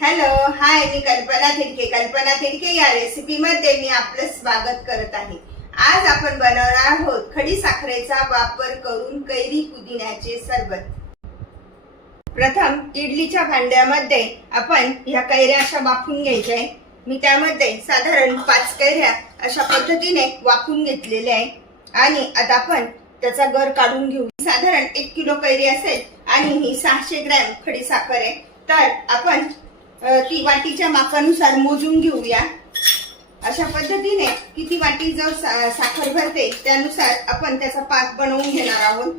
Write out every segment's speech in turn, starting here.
Hello hi मी कल्पना थिडके. कल्पना थिडके या रेसिपी मध्ये मी आपलं स्वागत करत आहे. आज आपण बनवणार आहोत खडी साखरेचा वापर करून कैरी पुदिन्याचे सरबत. प्रथम इडलीच्या भांड्यामध्ये आपण ह्या कैऱ्या अशा वाफून घ्यायच्या आहे मी त्यामध्ये साधारण पाच कैऱ्या अशा पद्धतीने वाफून घेतलेल्या आहे आणि आता आपण त्याचा गर काढून घेऊ. साधारण एक किलो कैरी असेल आणि ही सहाशे ग्रॅम खडी साखर आहे. तर आपण ती वाटीच्या मापानुसार मोजून घेऊया. अशा पद्धतीने किती वाटी जर सा- साखर भरते त्यानुसार आपण त्याचा पाक बनवून घेणार आहोत.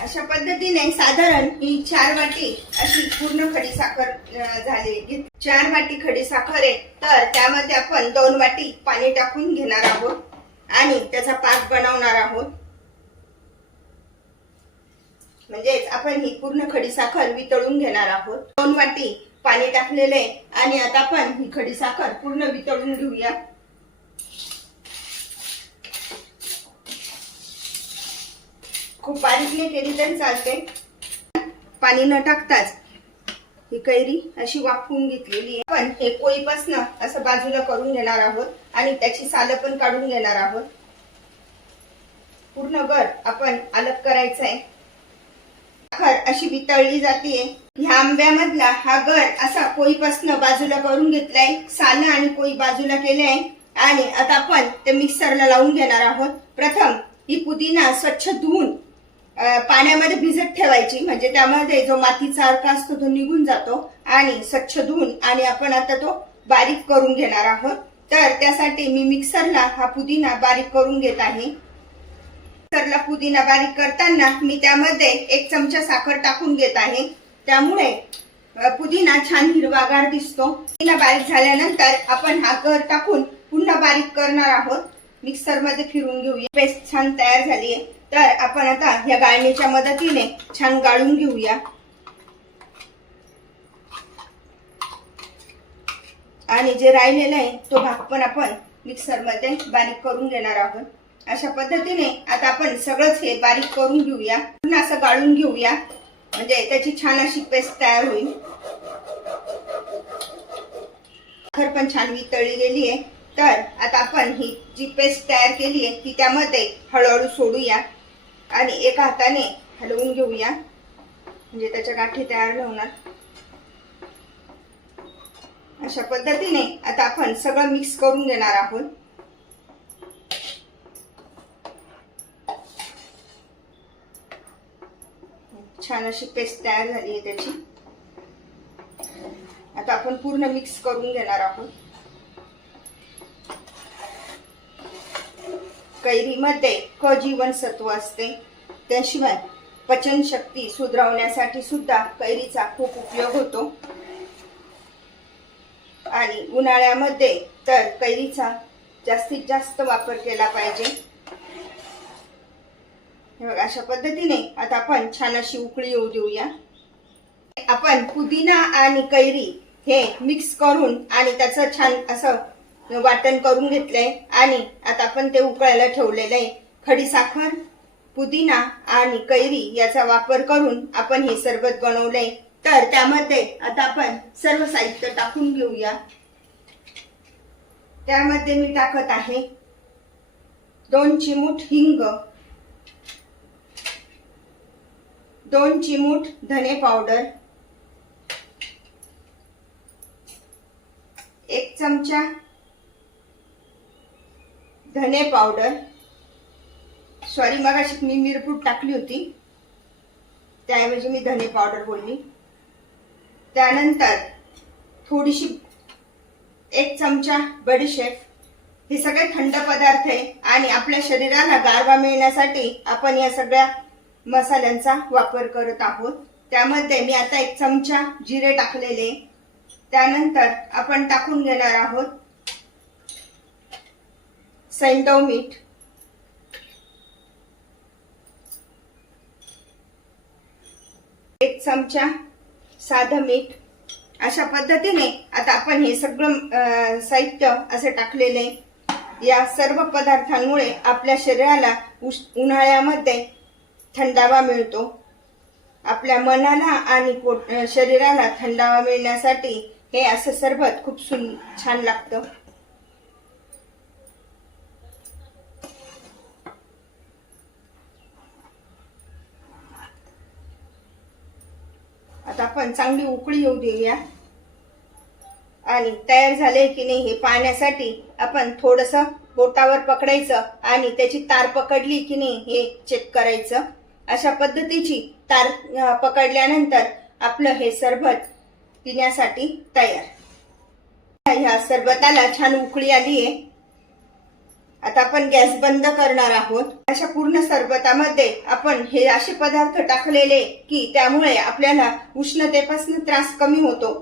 अशा पद्धतीने साधारण ही चार वाटी अशी पूर्ण खडी साखर झाली. चार वाटी खडी साखर आहे. तर त्यामध्ये आपण दोन वाटी पाणी टाकून घेणार आहोत आणि त्याचा पाक बनवणार आहोत. म्हणजेच आपण ही पूर्ण खडी साखर वितळून घेणार आहोत. दोन वाटी पाणी टाकलेले आणि आता आपण ही खडी साखर पूर्ण वितळून घेऊया. खूप बारीक नाही केली तरी चालते. पाणी न टाकताच ही कैरी अशी वाफवून घेतलेली आहे. आपण हे पोळीपासनं असं बाजूला करून घेणार आहोत आणि त्याची सालं पण काढून घेणार आहोत. पूर्ण गर आपण अलग करायचं आहे. साखर अशी वितळली जाते ह्या आंब्यामधला हा गर असा पोळीपासनं बाजूला करून घेतलाय. सालं आणि पोळी बाजूला केले आहे आणि आता आपण ते मिक्सरला लावून घेणार आहोत. प्रथम ही पुदिना स्वच्छ धुवून पाण्यामध्ये भिजत ठेवायची. म्हणजे त्यामध्ये जो मातीचा अर्क असतो तो निघून जातो आणि स्वच्छ धुवून आणि आपण आता तो बारीक करून घेणार आहोत. तर त्यासाठी मी मिक्सरला हा पुदिना बारीक करून घेत आहे. मिक्सरला पुदिना बारीक करताना मी त्यामध्ये एक चमचा साखर टाकून घेत आहे. त्यामुळे पुदिना छान हिरवागार दिसतो. पुदिना बारीक झाल्यानंतर आपण हा घर टाकून पुन्हा बारीक करणार आहोत. मिक्सरमध्ये फिरून घेऊया. पेस्ट छान तयार झाली आहे तर आपण आता या गाळणीच्या मदतीने छान गाळून घेऊया. आणि जे राहिलेलं आहे तो भाग पण आपण मिक्सरमध्ये बारीक करून घेणार आहोत. अशा पद्धतीने आता आपण सगळंच हे बारीक करून घेऊया. पुन्हा असं गाळून घेऊया. म्हणजे त्याची छान अशी पेस्ट तयार होईल. खर पण छान वितळली गेली आहे तर आता आपण ही जी पेस्ट तयार केली आहे ती त्यामध्ये हळूहळू सोडूया आणि एका हाताने हलवून घेऊया. म्हणजे त्याच्या गाठी तयार होणार. अशा पद्धतीने आता आपण सगळं मिक्स करून घेणार आहोत. छान अशी पेस्ट तयार झाली आहे त्याची. आता आपण पूर्ण मिक्स करून घेणार आहोत. कैरीमध्ये क जीवनसत्व असते. त्याशिवाय पचनशक्ती सुधारवण्यासाठी सुद्धा कैरीचा खूप उपयोग होतो. आणि उन्हाळ्यामध्ये तर कैरीचा जास्तीत जास्त वापर केला पाहिजे. हे अशा पद्धतीने आता आपण छान अशी उकळी येऊ देऊया. आपण पुदिना आणि कैरी हे मिक्स करून आणि त्याचं छान असं वाटण करून घेतलंय. आणि आता आपण ते उकळायला ठेवलेलं आहे. खडीसाखर पुदिना आणि कैरी याचा वापर करून आपण हे सरबत बनवलंय. तर त्यामध्ये आता आपण सर्व साहित्य टाकून घेऊया. त्यामध्ये मी टाकत आहे दोन चिमूट हिंग दोन चिमूट धने पावडर एक चमचा धने पावडर सॉरी मग मी मिरपूड टाकली होती. त्याऐवजी मी धने पावडर बोलली. त्यानंतर थोडीशी एक चमचा बडीशेप हे सगळे थंड पदार्थ आहे आणि आपल्या शरीराला गारवा मिळण्यासाठी आपण या सगळ्या मसाल्यांचा वापर करत आहोत. त्यामध्ये मी आता एक चमचा जिरे टाकलेले. त्यानंतर आपण टाकून घेणार आहोत सैंदव मीठ. एक चमचा साधं मीठ. अशा पद्धतीने आता आपण हे सगळं साहित्य असं टाकलेले. या सर्व पदार्थांमुळे आपल्या शरीराला उन्हाळ्यामध्ये थंडावा मिळतो. आपल्या मनाला आणि शरीराला थंडावा मिळण्यासाठी हे असं सरबत खूप सुन छान लागतं. आता आपण चांगली उकळी येऊ देऊया. आणि तयार झाले की नाही हे पाहण्यासाठी आपण थोडस बोटावर पकडायचं आणि त्याची तार पकडली की नाही हे चेक करायचं. अशा पद्धतीची तार पकडल्यानंतर आपलं हे सरबत पिण्यासाठी तयार. ह्या सरबताला छान उकळी आली आहे आता आपण गॅस बंद करणार आहोत. अशा पूर्ण सरबतामध्ये आपण हे असे पदार्थ टाकलेले की त्यामुळे आपल्याला उष्णतेपासून त्रास कमी होतो.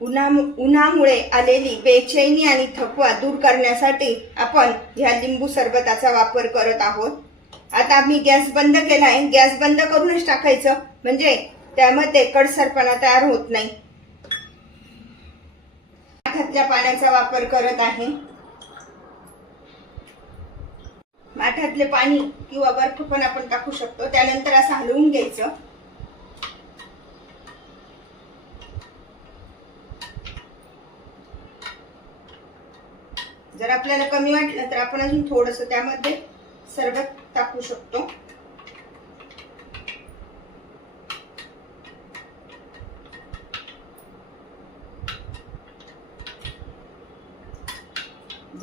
उन्हा उन्हामुळे आलेली बेचैनी आणि थकवा दूर करण्यासाठी आपण ह्या लिंबू सरबताचा वापर करत आहोत. आता मी गॅस बंद केलाय गॅस बंद करूनच टाकायचं. म्हणजे त्यामध्ये कडसरपणा तयार होत नाही. माठातल्या पाण्याचा वापर करत आहे. माठातले पाणी किंवा बर्फ पण आपण टाकू शकतो. त्यानंतर असं हलवून घ्यायचं. जर आपल्याला कमी वाटलं तर आपण अजून थोडस त्यामध्ये सरबत टाकू शकतो.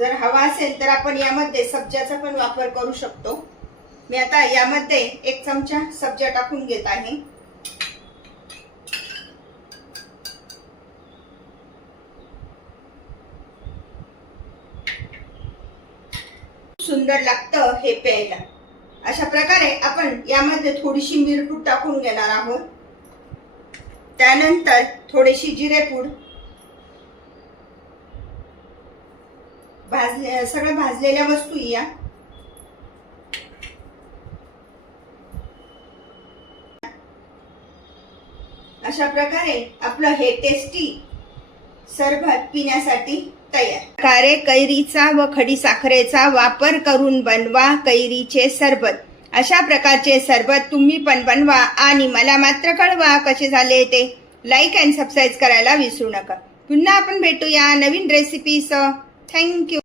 जर हवा असेल तर आपण यामध्ये सब्जाचा पण वापर करू शकतो. मी आता यामध्ये एक चमचा सब्जा टाकून घेत आहे. सुंदर लागतं हे प्यायला. अशा प्रकारे आपण यामध्ये थोडीशी मिरपूड टाकून घेणार आहोत. त्यानंतर थोडीशी जिरेपूड भाजले सगळं भाजलेल्या वस्तू या. अशा प्रकारे आपलं हे टेस्टी सरबत पिण्यासाठी तयार. कारे कैरीचा व खडी साखरेचा वापर करून बनवा कैरीचे सरबत. अशा प्रकारचे सरबत तुम्ही पण बनवा आणि मला मात्र कळवा कसे झाले ते. लाईक अँड सबस्क्राईब करायला विसरू नका. पुन्हा आपण भेटूया नवीन रेसिपीसह थँक्यू